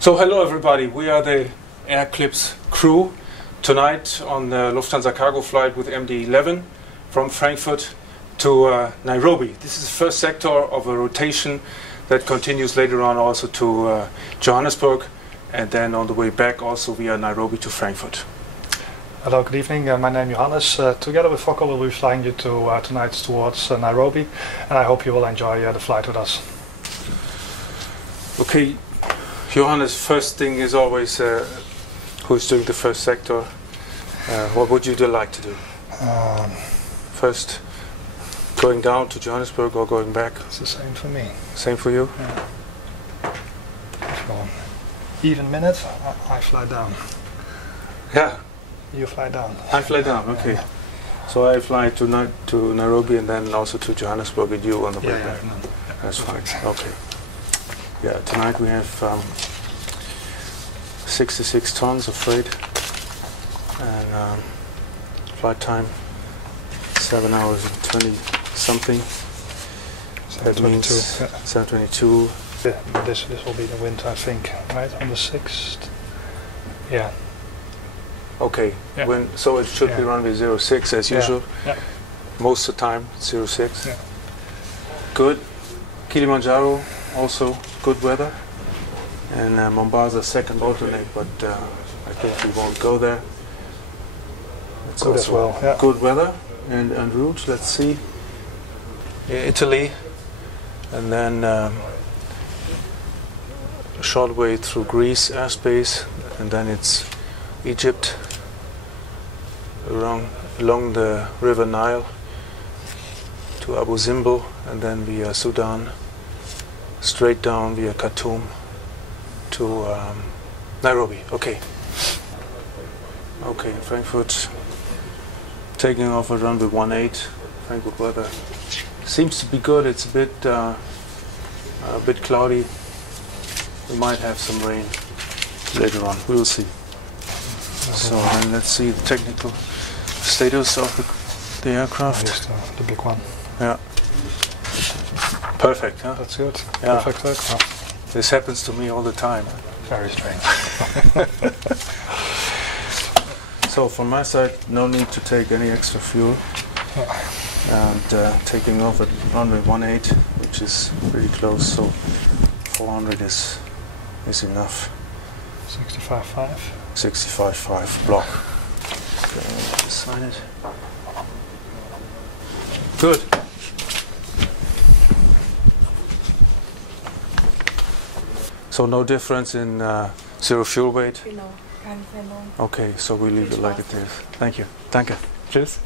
So hello everybody, we are the Airclips crew tonight on the Lufthansa cargo flight with MD-11 from Frankfurt to Nairobi. This is the first sector of a rotation that continues later on also to Johannesburg, and then on the way back also via Nairobi to Frankfurt. Hello, good evening. My name is Johannes. Together with Fokko, we'll be flying you to tonight towards Nairobi, and I hope you will enjoy the flight with us. Okay, Johannes, first thing is always who's doing the first sector. What would you like to do? First, going down to Johannesburg or going back? It's the same for me. Same for you? Yeah. If you're even minute, I fly down. Yeah. You fly down. I fly down, okay. Yeah. So I fly to Nairobi and then also to Johannesburg and you on the way back. That's fine. Okay. Yeah, tonight we have 66 tons of freight and flight time 7 hours and 20 something. That means 7:22. This will be the wind, I think, right on the 6th. Yeah. Okay. Yeah. So it should be runway 06 as usual. Yeah. Most of the time 06. Yeah. Good. Kilimanjaro also good weather. And Mombasa second alternate, but I think we won't go there. It's good as well. Yeah. Good weather and route. Let's see. Italy, and then a short way through Greece airspace, and then it's Egypt along the River Nile to Abu Simbel, and then via Sudan, straight down via Khartoum to Nairobi. Okay. Okay, Frankfurt taking off at runway 18. Frankfurt weather seems to be good. It's a bit cloudy. We might have some rain later on. We will see. So then let's see the technical status of the aircraft. Just the big one. Yeah. Perfect, huh? That's good. Yeah. Perfect aircraft. This happens to me all the time. Very strange. So from my side, no need to take any extra fuel. And taking off at runway 18, which is pretty close, so 400 is enough. 65.5. 65.5 block. Okay, just sign it. Good. So no difference in zero fuel weight? Genau, keine Veränderung. Okay, so we leave it like it is. Thank you. Danke. Tschüss.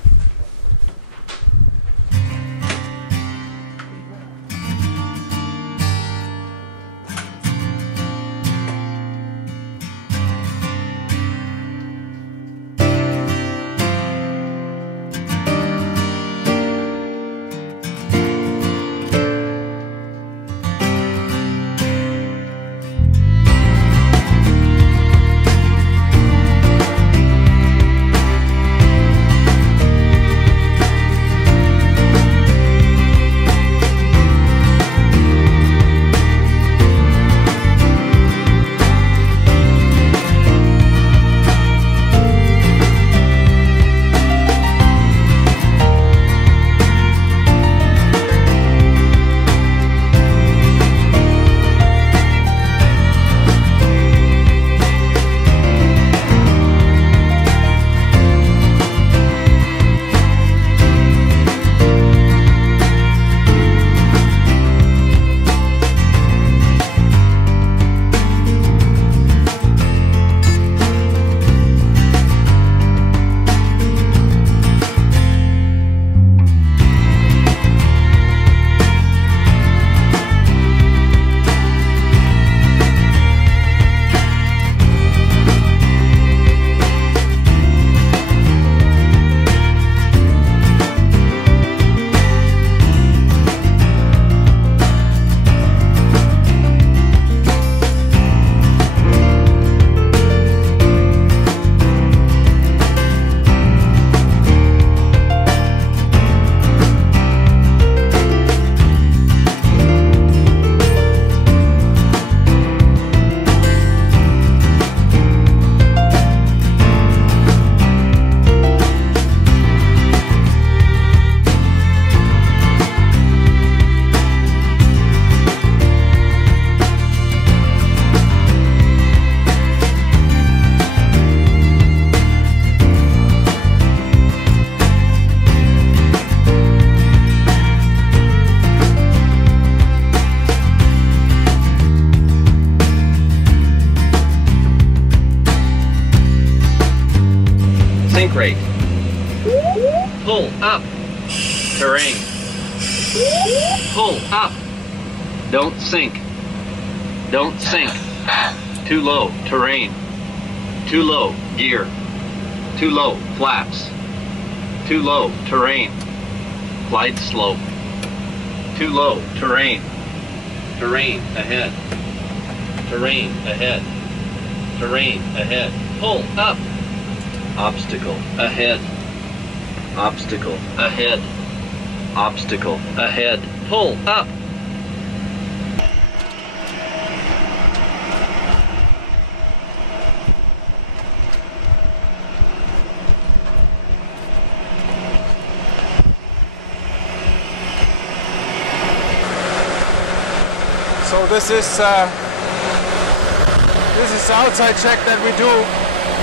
rate. Pull up. Terrain. Pull up. Don't sink. Don't sink. Too low. Terrain. Too low. Gear. Too low. Flaps. Too low. Terrain. Glide slope. Too low. Terrain. Terrain ahead. Terrain ahead. Terrain ahead. Pull up. Obstacle ahead. Obstacle ahead. Obstacle ahead. Pull up. So this is the outside check that we do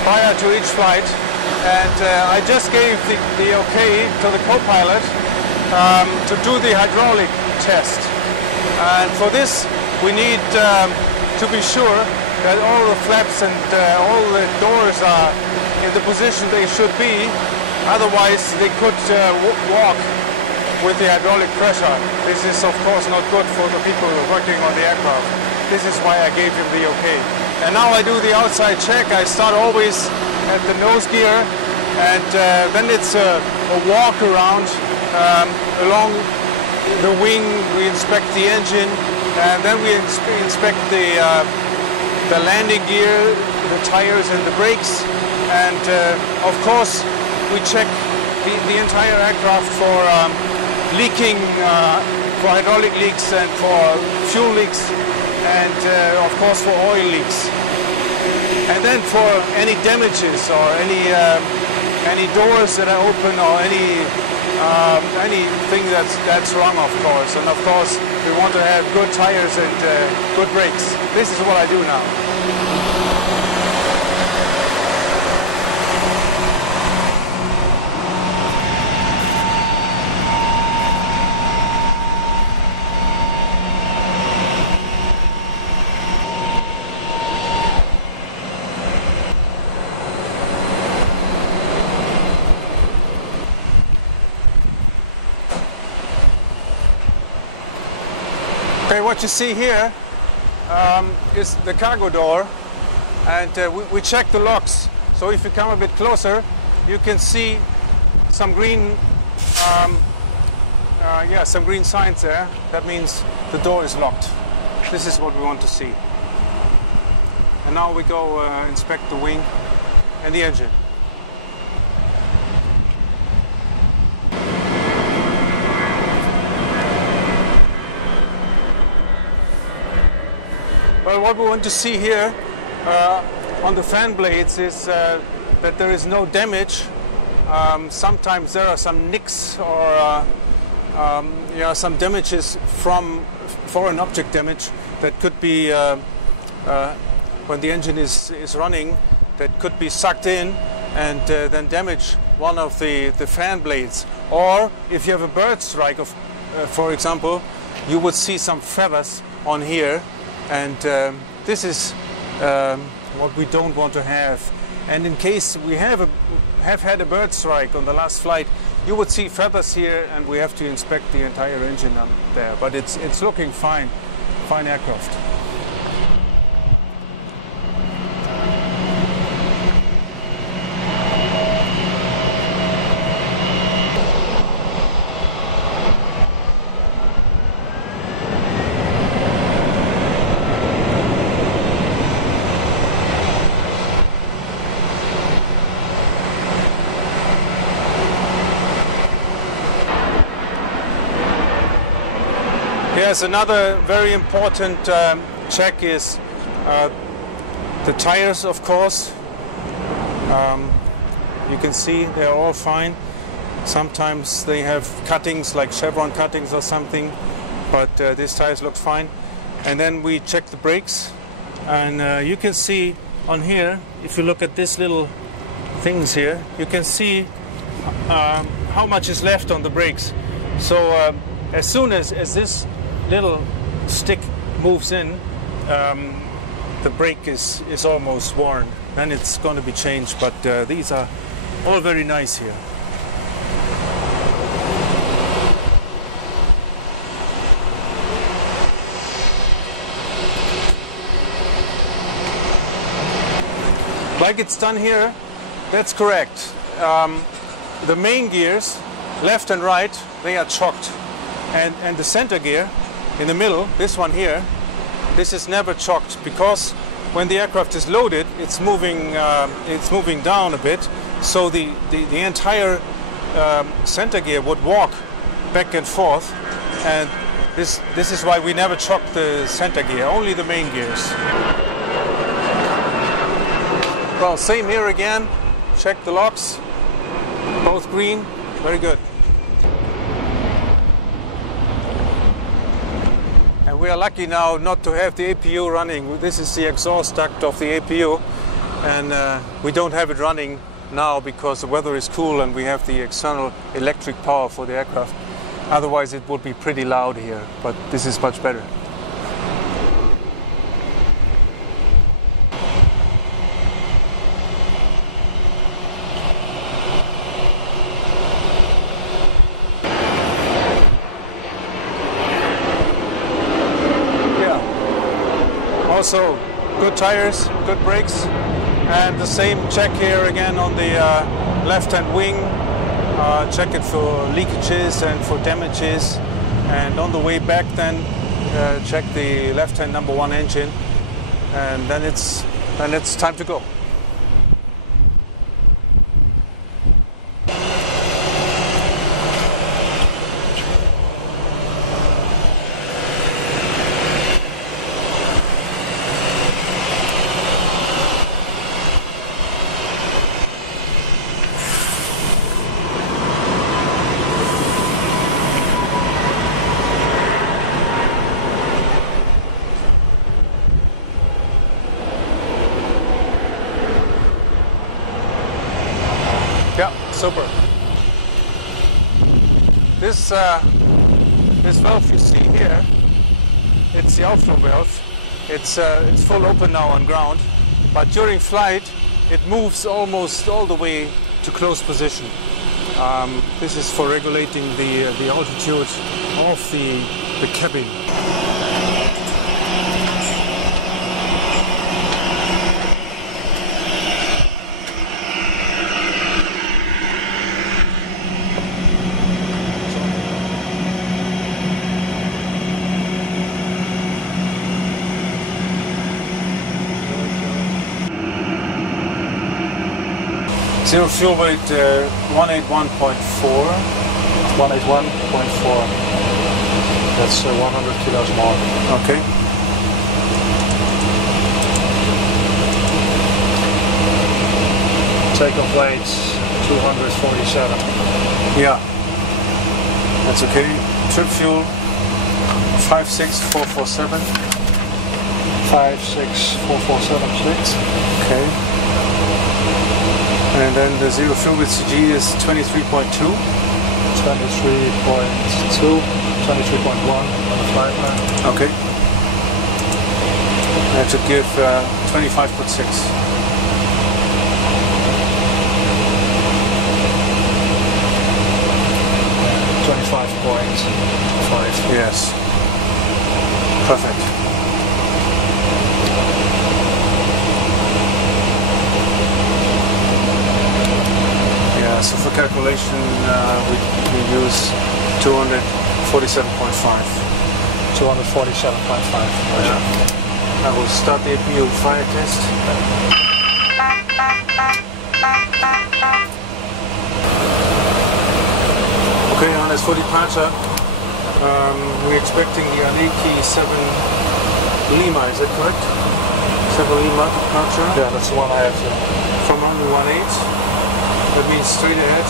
prior to each flight, and I just gave the okay to the co-pilot to do the hydraulic test. And for this we need to be sure that all the flaps and all the doors are in the position they should be, otherwise they could walk with the hydraulic pressure. This is of course not good for the people working on the aircraft. This is why I gave him the okay. And now I do the outside check. I start always at the nose gear, and then it's a walk around along the wing. We inspect the engine, and then we inspect the landing gear, the tires and the brakes, and of course we check the entire aircraft for leaking, for hydraulic leaks and for fuel leaks, and of course for oil leaks. And then for any damages or any doors that are open or anything that's wrong, of course. And of course we want to have good tires and good brakes. This is what I do now. Okay, what you see here is the cargo door, and we check the locks. So if you come a bit closer, you can see some green, some green signs there. That means the door is locked. This is what we want to see. And now we go inspect the wing and the engine. Well, what we want to see here on the fan blades is that there is no damage. Sometimes there are some nicks or some damages from foreign object damage that could be when the engine is running, that could be sucked in and then damage one of the fan blades. Or if you have a bird strike, for example, you would see some feathers on here. And this is what we don't want to have. And in case we have had a bird strike on the last flight, you would see feathers here, and we have to inspect the entire engine up there. But it's looking fine, fine aircraft. Yes, another very important check is the tires, of course. You can see they're all fine. Sometimes they have cuttings, like chevron cuttings or something, but these tires look fine. And then we check the brakes, and you can see on here, if you look at this little things here, you can see how much is left on the brakes. So as soon as this little stick moves in, the brake is almost worn. Then it's going to be changed. But these are all very nice here. Like it's done here, that's correct. The main gears, left and right, they are chocked. And the center gear in the middle, this one here, this is never chocked, because when the aircraft is loaded, it's moving down a bit, so the entire center gear would walk back and forth, and this is why we never chock the center gear, only the main gears. Well, same here again. Check the locks, both green, very good. And we are lucky now not to have the APU running. This is the exhaust duct of the APU, and we don't have it running now because the weather is cool and we have the external electric power for the aircraft. Otherwise it would be pretty loud here, but this is much better. Also, good tires, good brakes, and the same check here again on the left-hand wing. Check it for leakages and for damages, and on the way back then check the left-hand number 1 engine, and then it's time to go. Yeah, super. This valve you see here, it's the outflow valve. It's full open now on ground, but during flight it moves almost all the way to closed position. This is for regulating the altitude of the cabin. Zero fuel weight 181.4. 181.4. That's 100 kilos more. Okay. Takeoff weight 247. Yeah, that's okay. Trip fuel 56447. 56447 sticks. Okay. And then the zero fuel with CG is 23.2. 23.2, 23.1 on the flight plan. Okay. That should give 25.6. .5. Yes. Perfect. Yeah, so for calculation we use 247.5. 247.5. Yeah. I will start the APU fire test. Okay, Johannes, for departure, we're expecting the Aleki 7 Lima, is that correct? 7 Lima departure? Yeah, that's the one I have here. From runway 18. That means straight ahead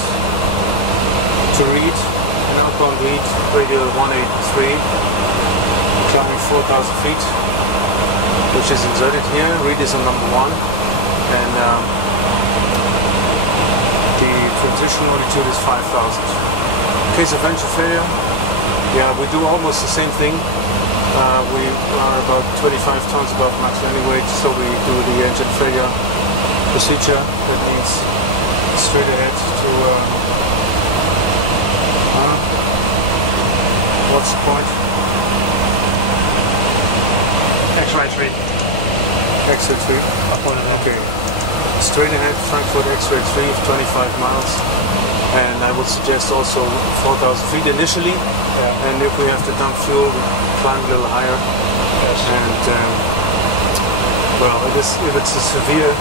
to Reed, and outbound Reed, radio 183, climbing 4,000 feet, which is inserted here. Reed is on number 1, and the transition altitude is 5,000. In case of engine failure, yeah, we do almost the same thing. We are about 25 tons above max landing weight, so we do the engine failure procedure. That means straight ahead to what's the point? X-ray 3. X-ray 3. Okay. Straight ahead, Frankfurt X-ray 3, 25 miles. And I would suggest also 4,000 feet initially. Yeah. And if we have to dump fuel, we climb a little higher. Yes. And well, if it's a severe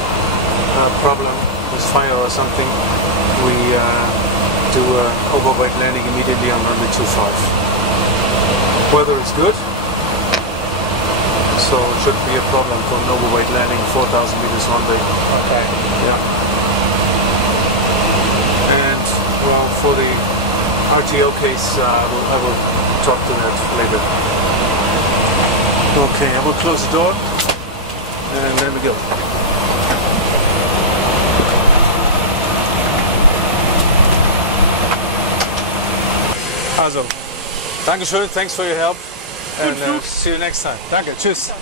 problem with fire or something, we do an overweight landing immediately on runway 25. Weather is good, so it shouldn't be a problem for an overweight landing 4,000 meters runway. Okay. Yeah. And well, for the RTO case, I will talk to that later. Okay, I will close the door, and there we go. Also, Dankeschön, thanks for your help, and see you next time. Danke, tschüss.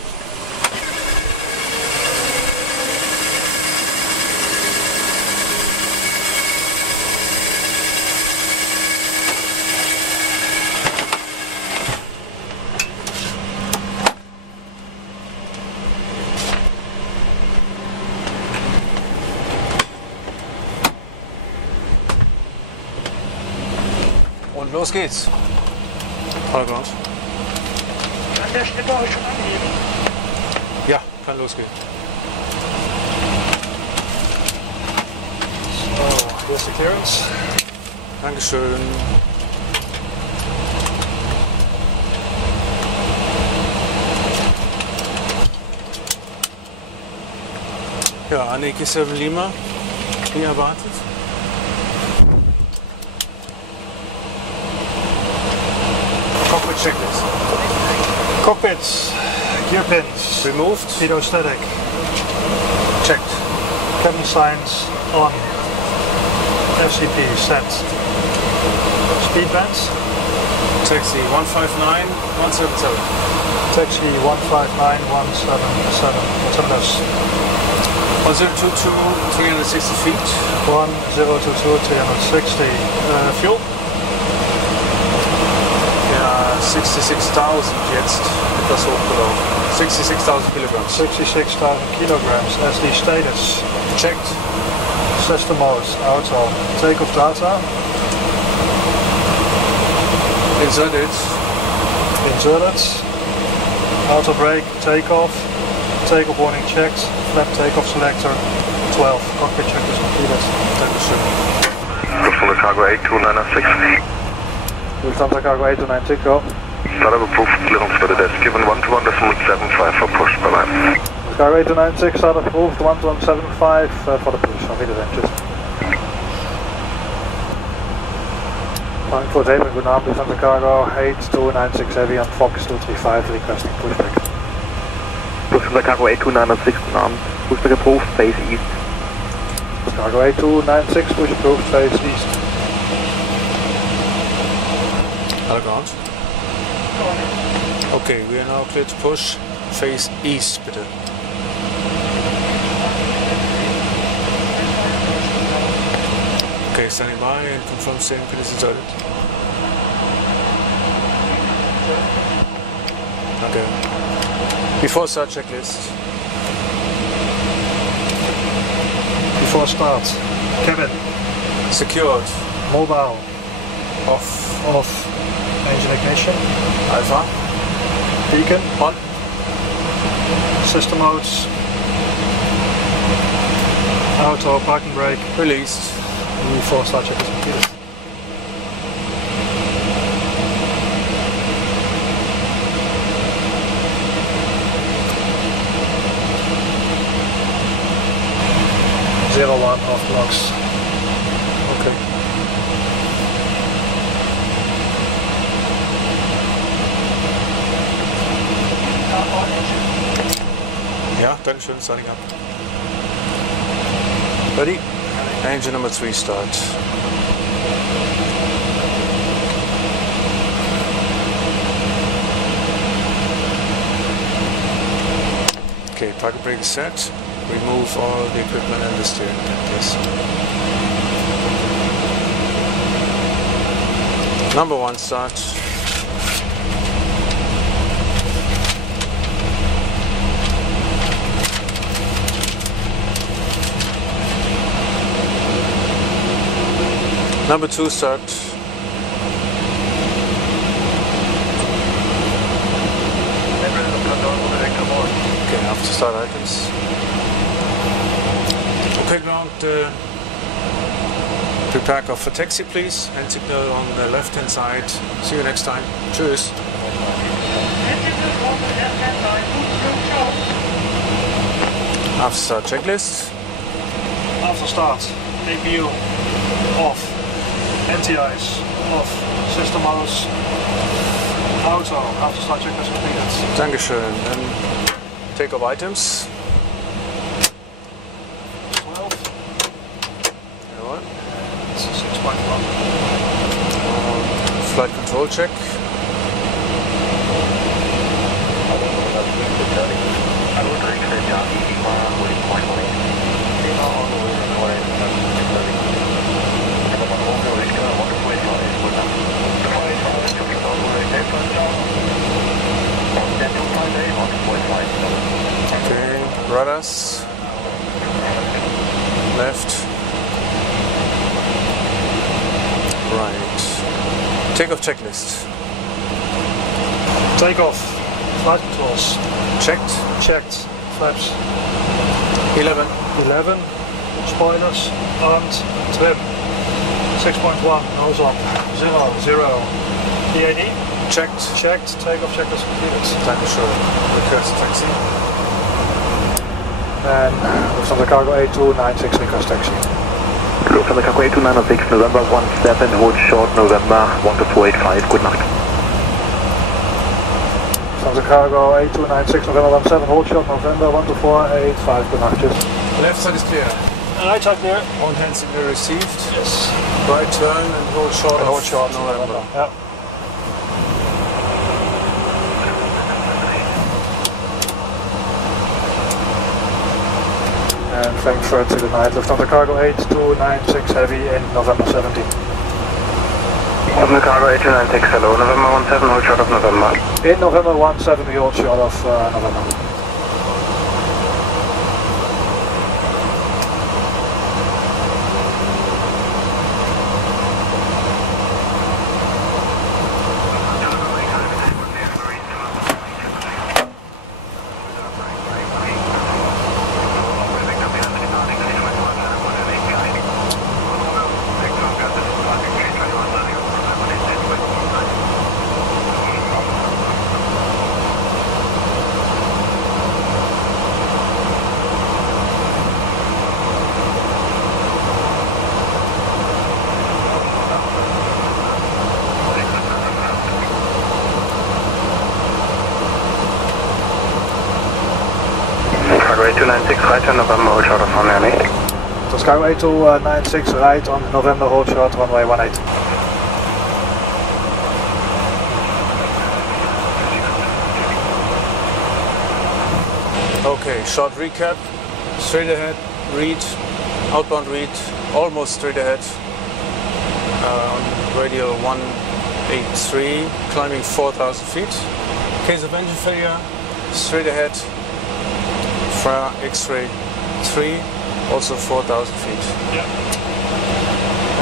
Und los geht's. Vollgas. Kann der Schnitter euch schon angeben? Ja, kann losgehen. So, here's the clearance. Dankeschön. Ja, Anneke 7 Lima, wie erwartet. Cockpit checklist. Cockpits, gear pins, Removed. pedostatic, Checked. cabin signs on, FCP set, speed bands, Taxi 159 177. taxi 159-177, what's on this? 1022 360 feet. 1022 360, fuel, Ja, 66.000 jetzt. Etwas hochgelaufen. 66.000 Kilogramm. 66,000 kilograms as the status, Checked. system mode, auto, takeoff data, Inserted. inserted, auto brake, takeoff warning checked, flap takeoff selector, 12, cockpit check is completed. Dankeschön. Lufthansa Cargo 8296. Lufthansa Cargo 8296, go. Startup approved, clearance for the desk. Given 121.75 for push, bye-bye. Cargo 8296, start approved, 1175 for the push, on the engine. Frankfurt Haven, good night, Lufthansa Cargo 8296 heavy on Fox 235, requesting pushback. Lufthansa Cargo 8296, good night. Pushback approved, face east. Cargo 8296, push approved, face east. All ground. Okay, we are now clear to push. Face east, bitte. Okay, standing by and confirm sailing pin is inserted. Okay. Before start checklist. Before start, cabin, Secured. mobile, Off. engine ignition, Alpha. beacon, On. system modes, auto, parking brake, Released. before start check is completed. Zero 01 off blocks. Okay. Yeah, Dankeschön, starting up. Ready? Engine number 3 start. Okay, parking brake is set. Remove all the equipment and the steering. Yes. Number 1 start. Number 2 start. Okay, after start items. Okay, ground. Prepare for taxi, please. Hand signal on the left-hand side. See you next time. Tschüss. After start checklist. After start, APU off, NTIs off, system mouse, auto, after start checklist completed. Dankeschön. Then take off items. 12. Jawohl. 6.1. Flight control check. Okay, rudders. Left. Right. Takeoff checklist. Takeoff, flight controls, Checked. checked, flaps 11. 11, spoilers, armed, trim 6.1, nose up, 0, PAD, Checked. checked, takeoff checklist completed. Dankeschön. Request taxi. And Lufthansa Cargo A296 request taxi. Lufthansa Cargo A296 November 17, hold short November 12485, good night. Lufthansa Cargo A296 November 17, hold short November 12485, good night. Cheers. Left side is clear. Right side clear. One hand signal received. Yes. Right turn and hold short And of hold short November. Yeah. And Frankfurt to the night, Lufthansa Cargo 8296 heavy in November 17. Lufthansa Cargo A296, hello, November 17, hold short of November. In November 17 we hold short of November. Cargo A296, right turn November, hold short of runway 18. So Cargo A296 right on November, hold short runway 18. Okay, short recap. Straight ahead, read, outbound read, almost straight ahead. On radial 183, climbing 4,000 feet. Case of engine failure, straight ahead, FRA X-ray 3, also 4,000 feet. Yeah.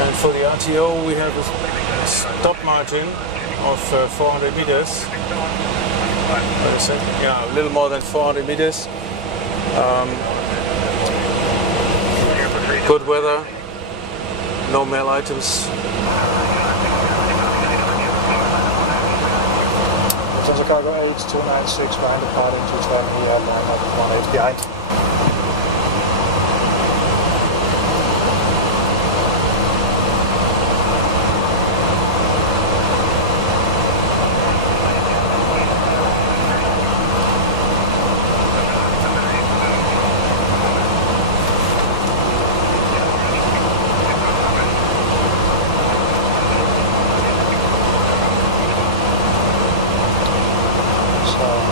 And for the RTO we have a stop margin of 400 meters. What is it? Yeah, a little more than 400 meters. Good weather, no mail items. Lufthansa Cargo 8296 behind the part into 20, we have 18 behind.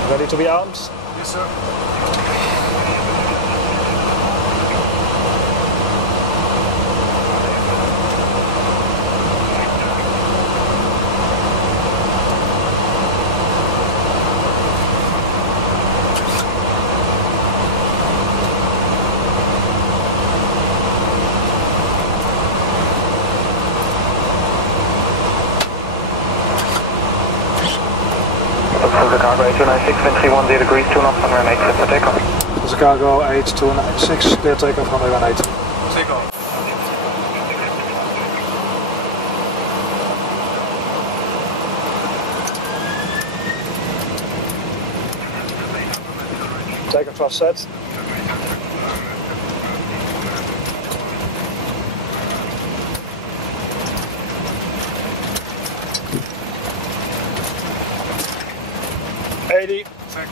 Ready to be armed? Yes, sir. Cargo 8296, wind 310 degrees, 2 knots, runway 18, set for takeoff. Delta Cargo 8296, clear takeoff, runway 18. Takeoff. Takeoff thrust set. Perfect.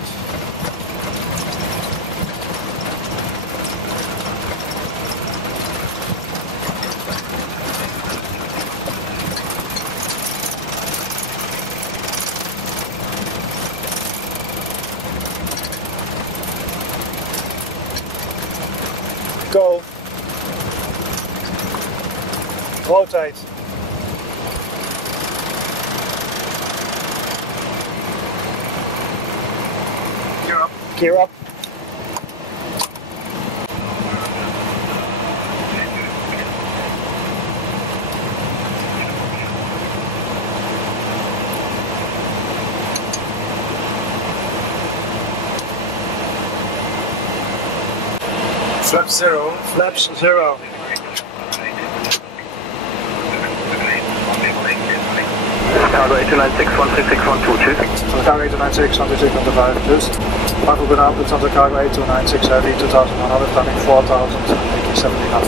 Go. Rotate. Gear up. Gear up. Flaps 0. Flaps 0. Cargo 8296, 13612, tschüss. Delta Cargo 8296, 13615, tschüss. Frankfurt Kanal, Lufthansa Cargo 8296 Heavy, 2100, landing 4080 knots.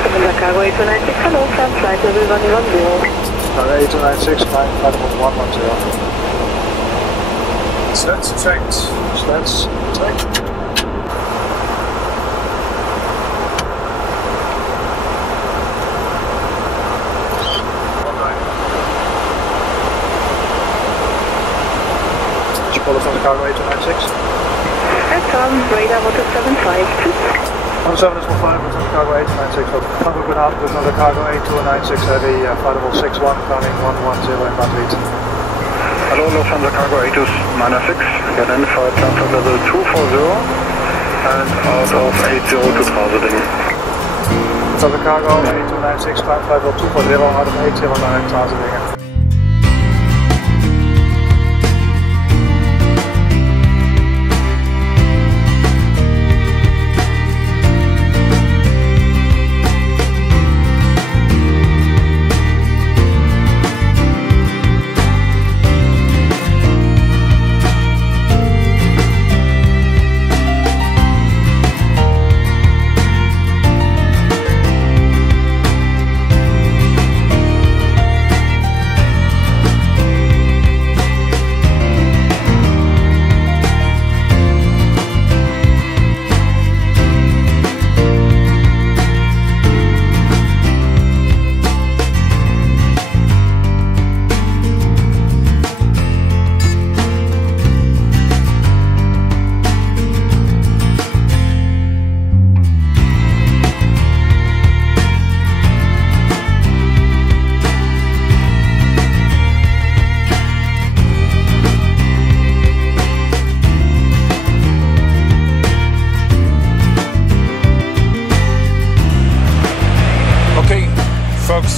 Lufthansa Cargo 8296, hello, climb flight level 110. Cargo 8296, climb flight level 110. Sleds checked. Sleds checked. From the Cargo 8296. Radar 175, tschüss. 17 is 15, Lufthansa Cargo 8296. Frankfurt Kanal, Lufthansa Cargo 8296 Heavy, flight level 61, climbing 110 in bandwidth. Hello, Lufthansa Cargo 8296, get in, flight transfer level 240 and out of 80 to transiting. Lufthansa Cargo 8296, climb flight level 240, out of 80 direct transiting.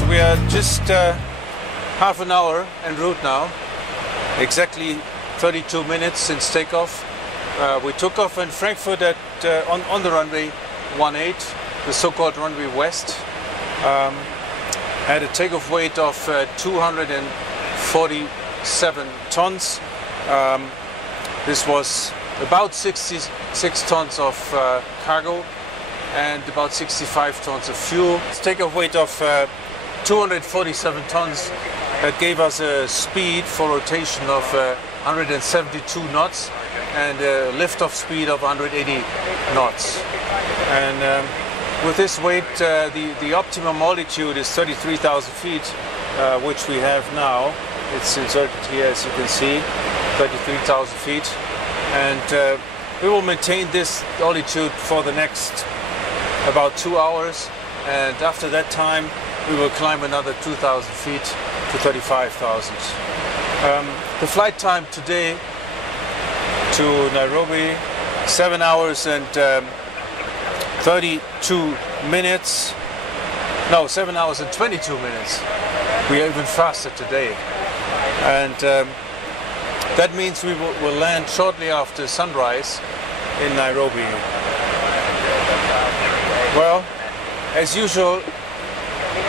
We are just half an hour en route now, exactly 32 minutes since takeoff. We took off in Frankfurt at, on the runway 18, the so-called runway west. Had a takeoff weight of 247 tons. This was about 66 tons of cargo and about 65 tons of fuel. Takeoff weight of 247 tons. That gave us a speed for rotation of 172 knots and a lift-off speed of 180 knots. And with this weight, the optimum altitude is 33,000 feet, which we have now. It's inserted here, as you can see, 33,000 feet. And we will maintain this altitude for the next about 2 hours. And after that time, we will climb another 2,000 feet to 35,000. The flight time today to Nairobi, 7 hours and 32 minutes. No, 7 hours and 22 minutes. We are even faster today. And That means we will land shortly after sunrise in Nairobi. Well, as usual,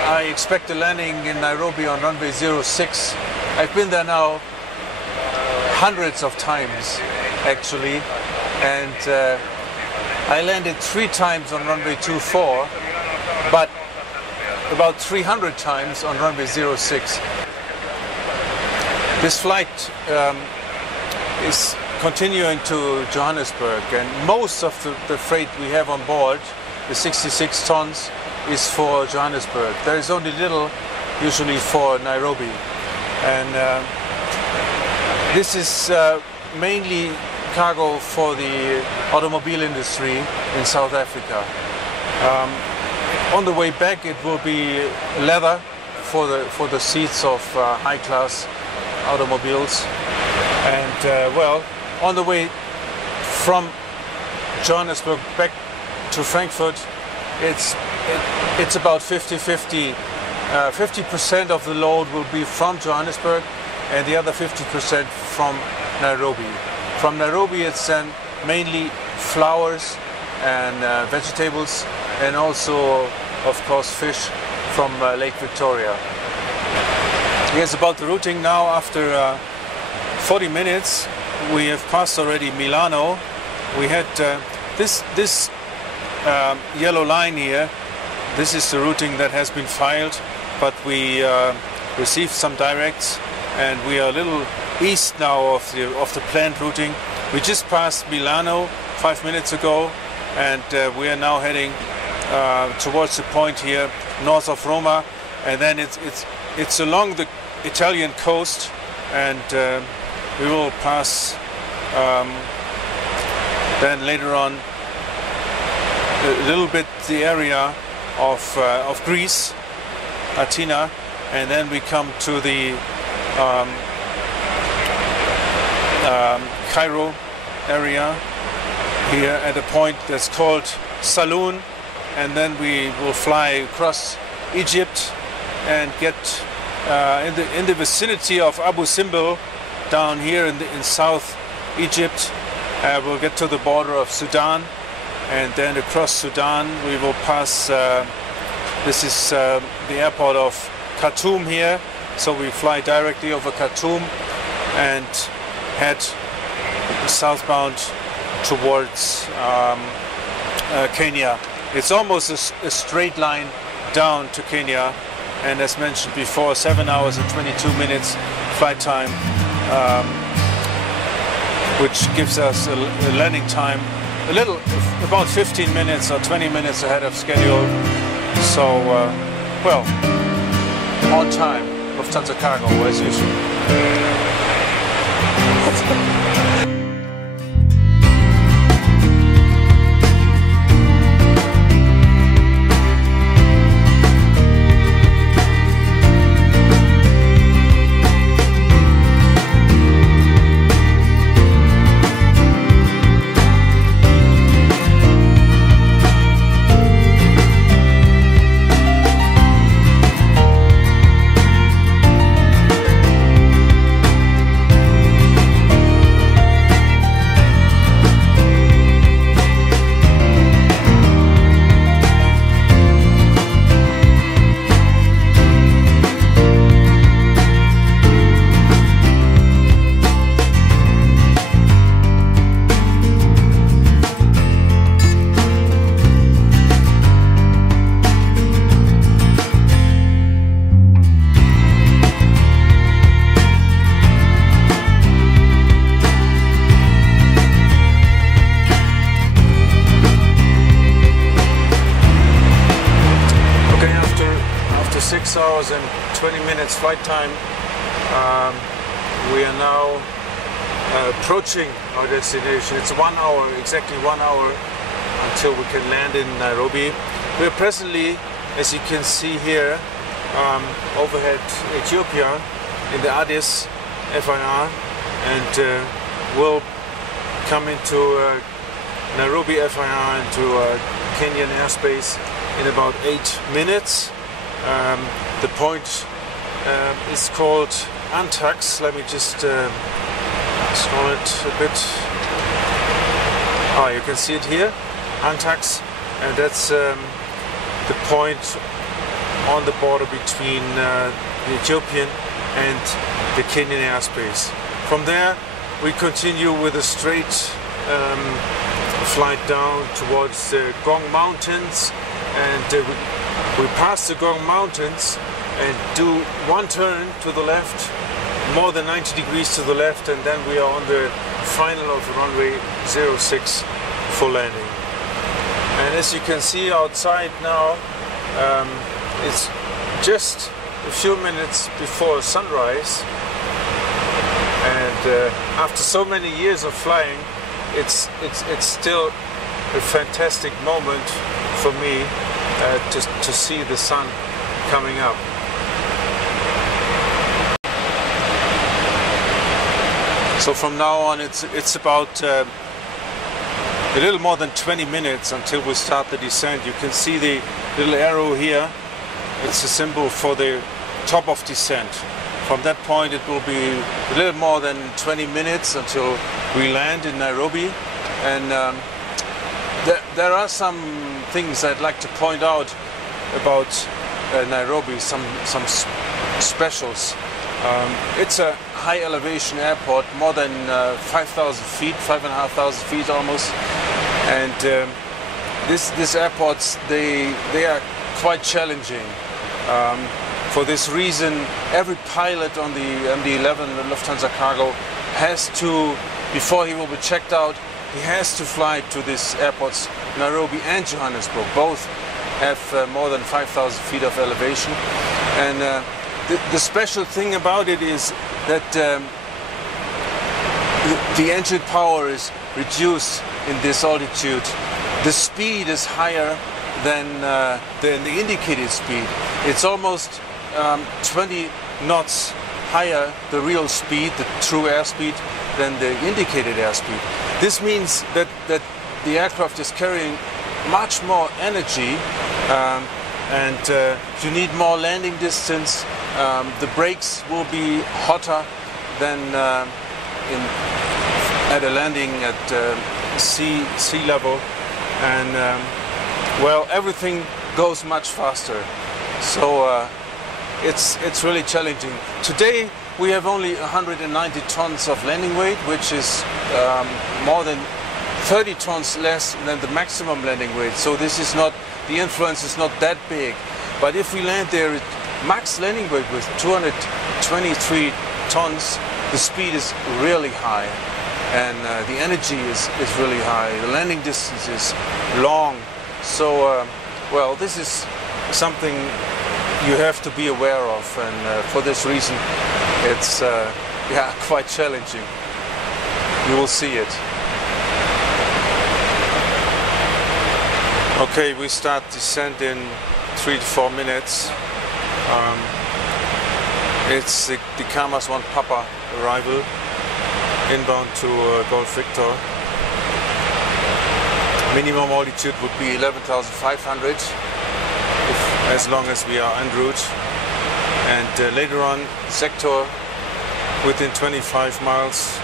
I expect a landing in Nairobi on runway 06. I've been there now hundreds of times, actually, and I landed 3 times on runway 24, but about 300 times on runway 06. This flight is continuing to Johannesburg, and most of the freight we have on board, the 66 tons, is for Johannesburg. There is only little, usually for Nairobi. And this is mainly cargo for the automobile industry in South Africa. On the way back, it will be leather for the seats of high-class automobiles. And well, on the way from Johannesburg back to Frankfurt, it's about 50-50. 50% of the load will be from Johannesburg and the other 50% from Nairobi. From Nairobi, it's then mainly flowers and vegetables, and also, of course, fish from Lake Victoria. Here's about the routing now. After 40 minutes, we have passed already Milano. We had this yellow line here. This is the routing that has been filed, but we received some directs, and we are a little east now of the planned routing. We just passed Milano 5 minutes ago, and we are now heading towards the point here north of Roma, and then it's along the Italian coast, and we will pass then later on a little bit the area of Greece, Athena, and then we come to the Cairo area here at a point that's called Saloon, and then we will fly across Egypt and get in the vicinity of Abu Simbel down here in South Egypt. We'll get to the border of Sudan, and then across Sudan we will pass, this is the airport of Khartoum here, so we fly directly over Khartoum and head southbound towards Kenya. It's almost a straight line down to Kenya, and as mentioned before, 7 hours and 22 minutes flight time, which gives us a landing time about 15 minutes or 20 minutes ahead of schedule. So, well, on time, Lufthansa Cargo as usual. Hours and 20 minutes flight time. We are now approaching our destination. It's 1 hour, exactly 1 hour until we can land in Nairobi. We are presently, as you can see here, overhead Ethiopia in the Addis FIR, and we'll come into Nairobi FIR into Kenyan airspace in about 8 minutes. The point is called Antax. Let me just Slow it a bit. Oh, you can see it here, Antax, and that's the point on the border between the Ethiopian and the Kenyan airspace. From there, we continue with a straight flight down towards the Gong Mountains, and we pass the Gong Mountains and do one turn to the left, more than 90 degrees to the left, and then we are on the final of the runway 06 for landing. And as you can see outside now, it's just a few minutes before sunrise, and after so many years of flying, it's still a fantastic moment for me to see the sun coming up. So from now on, it's about a little more than 20 minutes until we start the descent. You can see the little arrow here. It's a symbol for the top of descent. From that point, it will be a little more than 20 minutes until we land in Nairobi. And there are some things I'd like to point out about Nairobi, some specials. It's a high elevation airport, more than 5,000 feet, 5,500 feet almost. And these airports, they are quite challenging. For this reason, every pilot on the MD-11, the Lufthansa cargo, has to, before he will be checked out, he has to fly to these airports, Nairobi and Johannesburg. Both have more than 5,000 feet of elevation. And the special thing about it is that the engine power is reduced in this altitude. The speed is higher than the indicated speed. It's almost 20 knots higher, the real speed, the true airspeed, than the indicated airspeed. This means that the aircraft is carrying much more energy, and you need more landing distance. The brakes will be hotter than at a landing at sea level, and well, everything goes much faster. So it's really challenging. Today we have only 190 tons of landing weight, which is more than 30 tons less than the maximum landing weight. So this is not, the influence is not that big. But if we land there at max landing weight with 223 tons, the speed is really high, and the energy is really high. The landing distance is long. So well, this is something you have to be aware of, and for this reason it's yeah, quite challenging. You will see it. Okay, we start descent in 3 to 4 minutes. It's the Kamas 1 Papa arrival, inbound to Golf Victor. Minimum altitude would be 11,500 as long as we are en route. And later on, sector within 25 miles,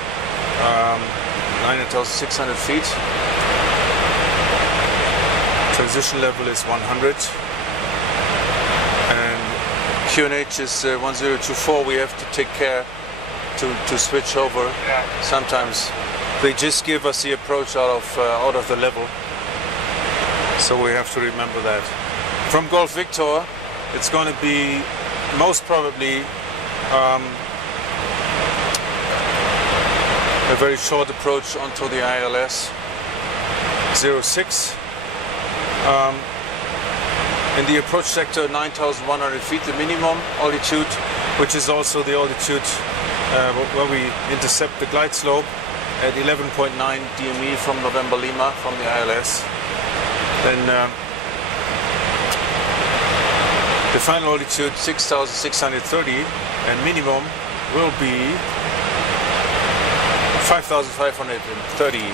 9,600 feet. Transition level is 100. QNH is 1024. We have to take care to switch over. Sometimes they just give us the approach out of the level, so we have to remember that. From Golf Victor, it's going to be most probably a very short approach onto the ILS 06. In the approach sector, 9,100 feet, the minimum altitude, which is also the altitude where we intercept the glide slope at 11.9 DME from November Lima from the ILS. Then the final altitude 6,630, and minimum will be 5,530.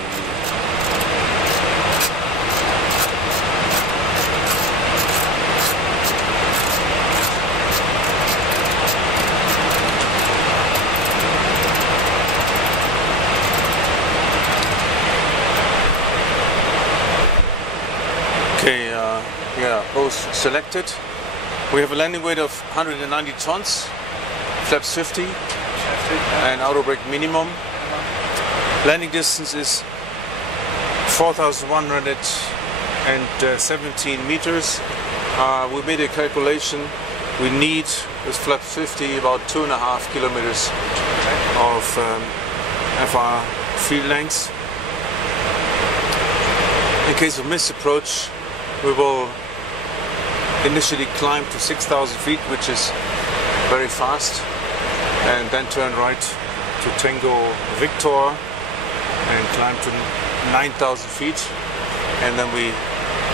both selected. We have a landing weight of 190 tons, flaps 50, and auto brake minimum. Landing distance is 4,117 meters. We made a calculation. We need, with flap 50, about 2.5 kilometers of FR field length. In case of misapproach, we will initially climb to 6,000 feet, which is very fast, and then turn right to Tango Victor and climb to 9,000 feet, and then we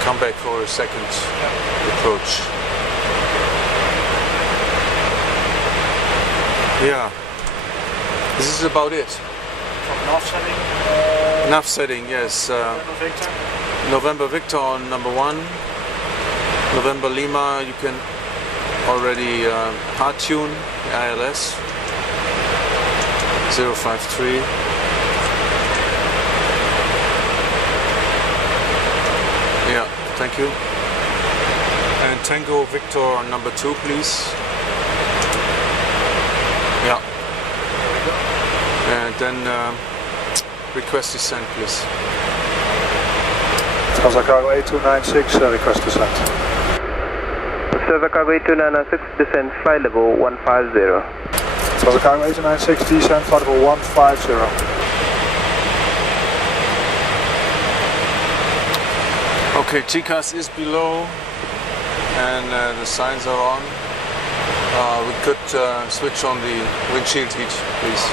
come back for a second approach. Yeah, this is about it. From nav setting? Nav setting, yes. November Victor on number 1. November Lima, you can already hard tune ILS 053. Yeah, thank you. And Tango Victor on number 2, please. Yeah. And then request descent, please. Lufthansa Cargo 8296, request descent. Lufthansa Cargo 8296, descent, flight level 150. Lufthansa Cargo 8296, descent, flight level 150. Okay, TCAS is below and the signs are on. We could switch on the windshield heat, please.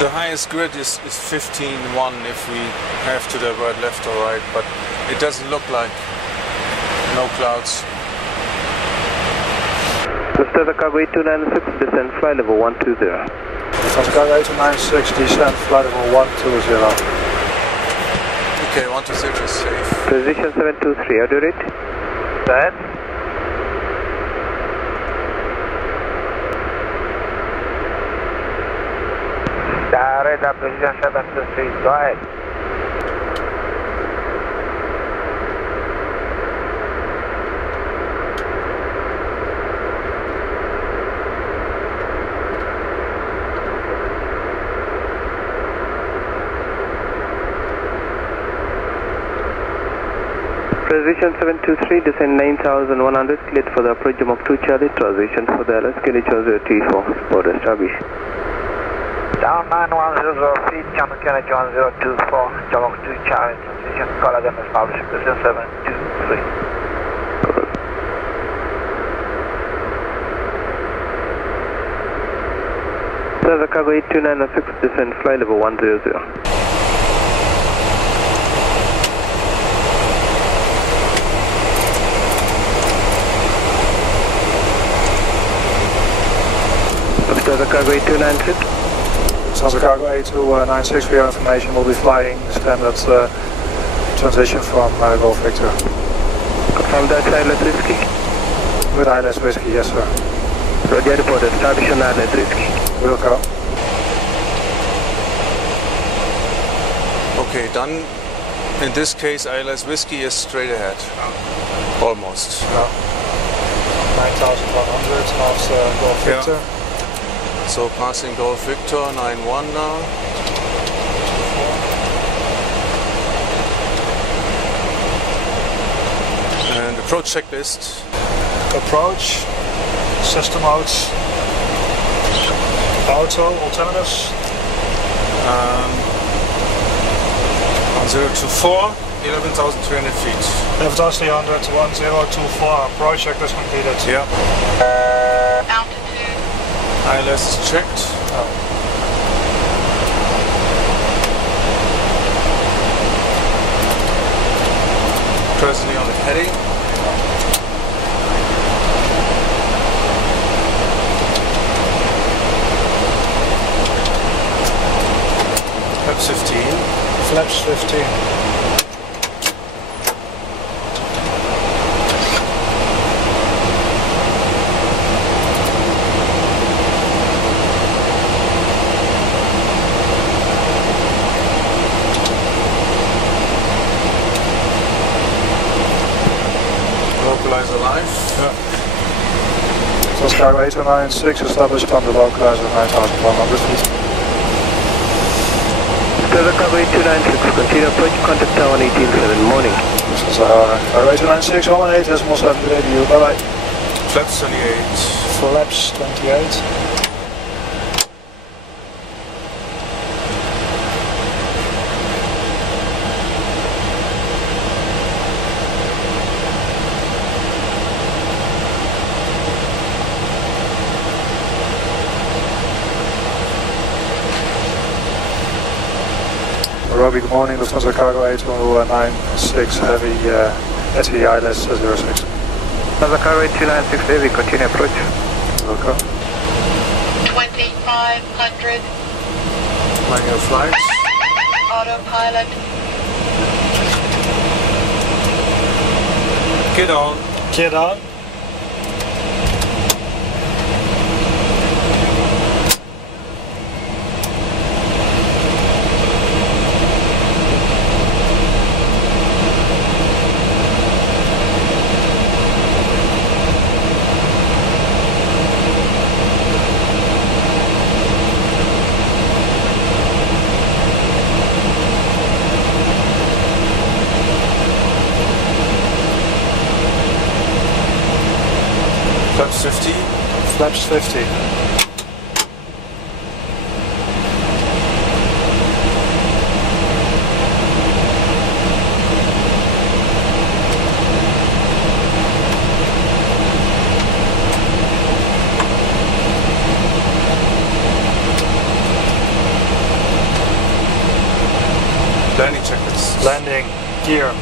The highest grid is 15.1 if we have to divert left or right, but it doesn't look like no clouds. Lufthansa Cargo 8296, descent, flight level 120. Lufthansa Cargo 8296, descent, flight level 120. Okay, 120 is safe. Position 723, audio rate. Go ahead. Radar position 723, go ahead. Position 723, descend 9,100, cleared for the approach Mach 2 Charlie, transition for the LS, Kennedy 1024, board establish. Down 9100 feet, channel Kennedy 1024, Mach 2 Charlie, transition, call again established, position 723. Lufthansa Cargo 8296, descend, flight level 100. Lufthansa Cargo 8296. Lufthansa Cargo 8296, for your information, will be flying standard transition from Golf Victor. Confirm that's ILS Whiskey? With ILS Whiskey, yes sir. Roger, report establish on ILS Whiskey. Will go. Okay, done. In this case, ILS Whiskey is straight ahead. Almost. 9,100 after Golf Victor. Yeah. So passing Golf Victor, 9-1 now. And approach checklist. Approach, system modes, auto, alternatives. On 024, 11,300 feet. 11,300 to 1024, approach checklist completed. Yeah. ILS is checked. Presently on the heading. Flaps 15. Flaps 15. Yeah. Lufthansa Cargo 8296 established on the localizer 9,100 feet. Lufthansa Cargo 8296, continue approach, contact tower 187, morning. Lufthansa Cargo 8296, 118, decimal 7 radio, bye bye. Flaps 28. Flaps 28. Nairobi, good morning, Lufthansa Cargo 8296, heavy SE ILS 06. Lufthansa Cargo 8296, heavy, continue approach. Welcome. 2500, Manual flights. autopilot, Get on. Get on. Flaps 50. Flaps 50. Landing checklist. Landing, gear,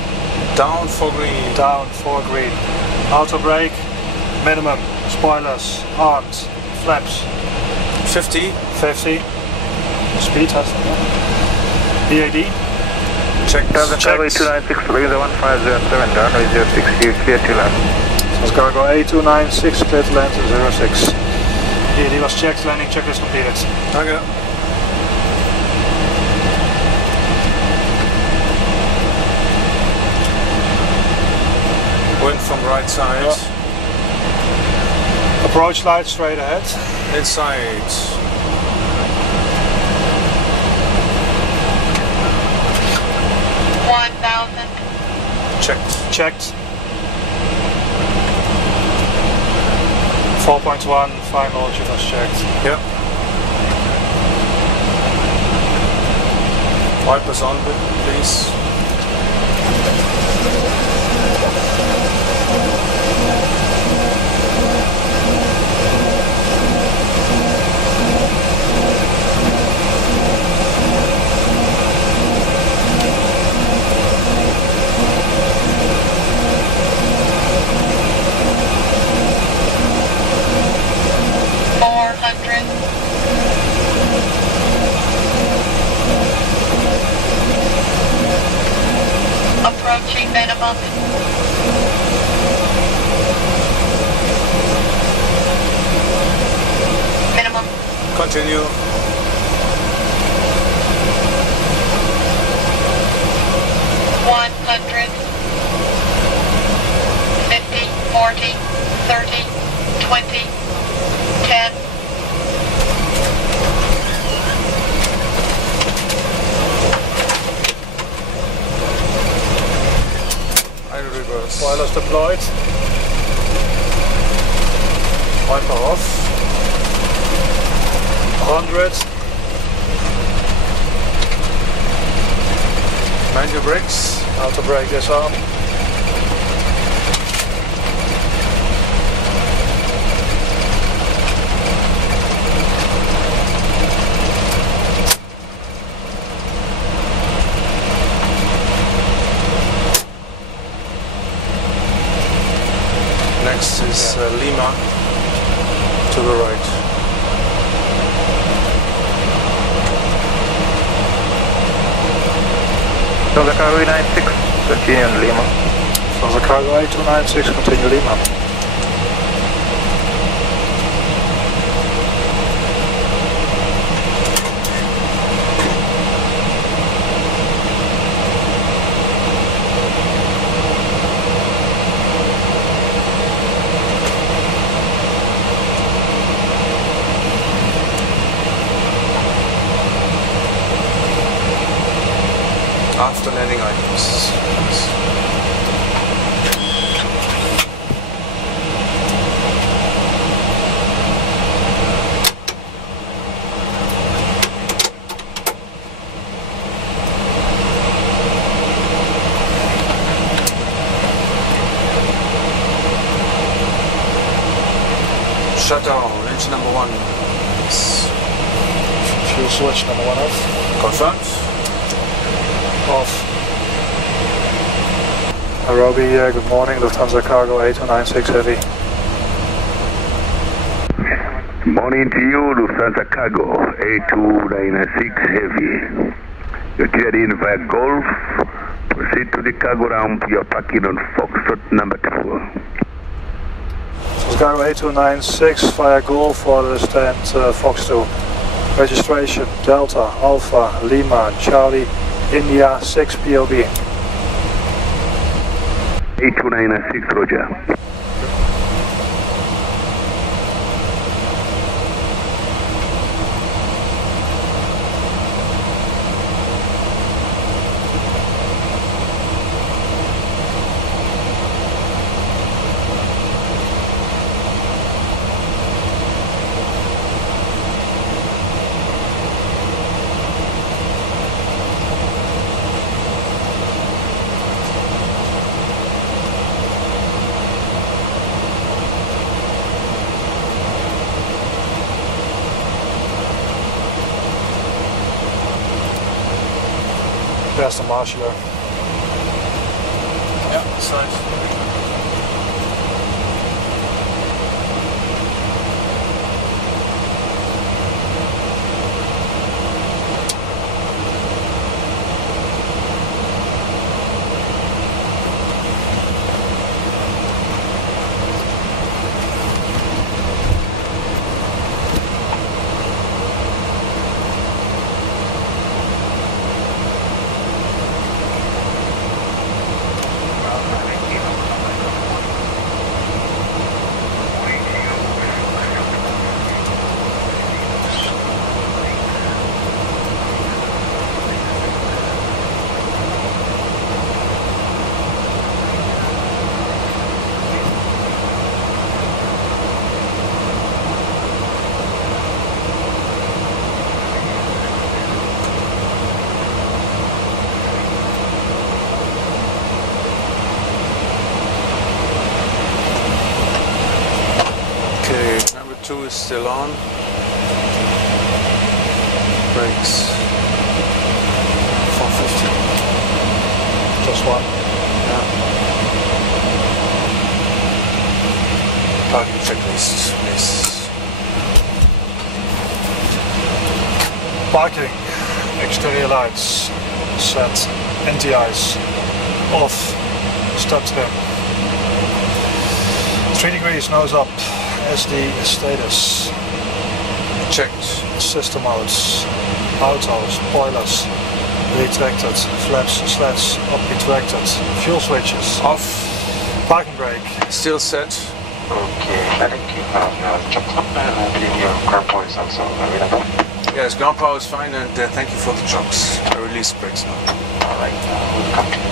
Down for green. down, 4 green. Auto brake, minimum, spoilers, armed, flaps, 50. 50. Speed has BAD. Check. Lufthansa Cargo 8296, Fliegens 1507, runway 06, you clear to land. Lufthansa Cargo 8296, clear to land 06. BAD was checked, landing checklist completed. Okay. Wind from right side. Approach light straight ahead. Inside. 1000, Checked. Checked. 4.1, final altitude checked. Yep. Wipers on, please. approaching minimum. Minimum. Continue. $100, 50, 40, 30, 20, 10. Idle reverse. Spoilers deployed. Wiper off. 100. Mind your brakes. Auto brake disarm. Next is Lima to the right. Lufthansa Cargo 96, continue on Lima. Lufthansa Cargo 8296, continue Lima. After landing items. Shutdown, engine number 1. Fuel switch number 1 off. Confirmed. Off. Nairobi, good morning, Lufthansa Cargo 8296 Heavy. Morning to you, Lufthansa Cargo 8296 Heavy. You're cleared in via Golf. Proceed to the cargo ramp. You're parking on Foxtrot number 2. Cargo 8296 via Golf, order stand Fox 2. Registration Delta Alpha Lima Charlie India 6 POB. 8296 Roger. There's the marshaller. Yeah, that's nice. Number 2 is still on. Brakes. 450. Just one. Yeah. Parking checklist, please. Parking. Exterior lights. Set. NTIs. Off. Step trim. 3 degrees, nose up. SD status. Checked. System modes. Autos. Spoilers. Retracted. Flaps. Slats. Up retracted. Fuel switches. Off. Parking brake. Still set. Okay, I think I believe your car power is also available. Yes, ground power is fine, and thank you for the chocks. I release brakes now. Alright, we'll come to you.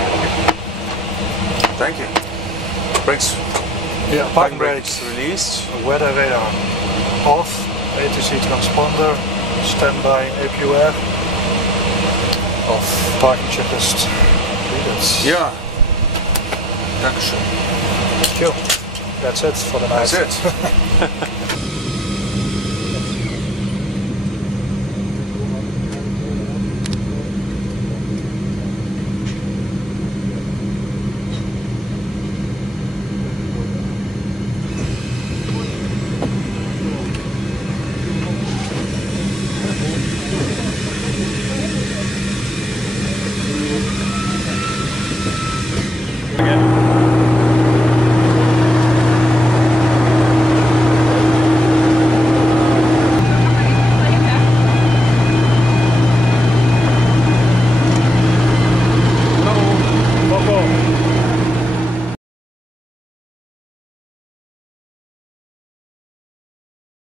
Thank you. Brakes. Yeah, parking brake. Released. Weather radar off. ATC transponder. Standby APUR. Off. Parking checklist completed. Yeah. Dankeschön. Thank you. That's it for the night. That's it.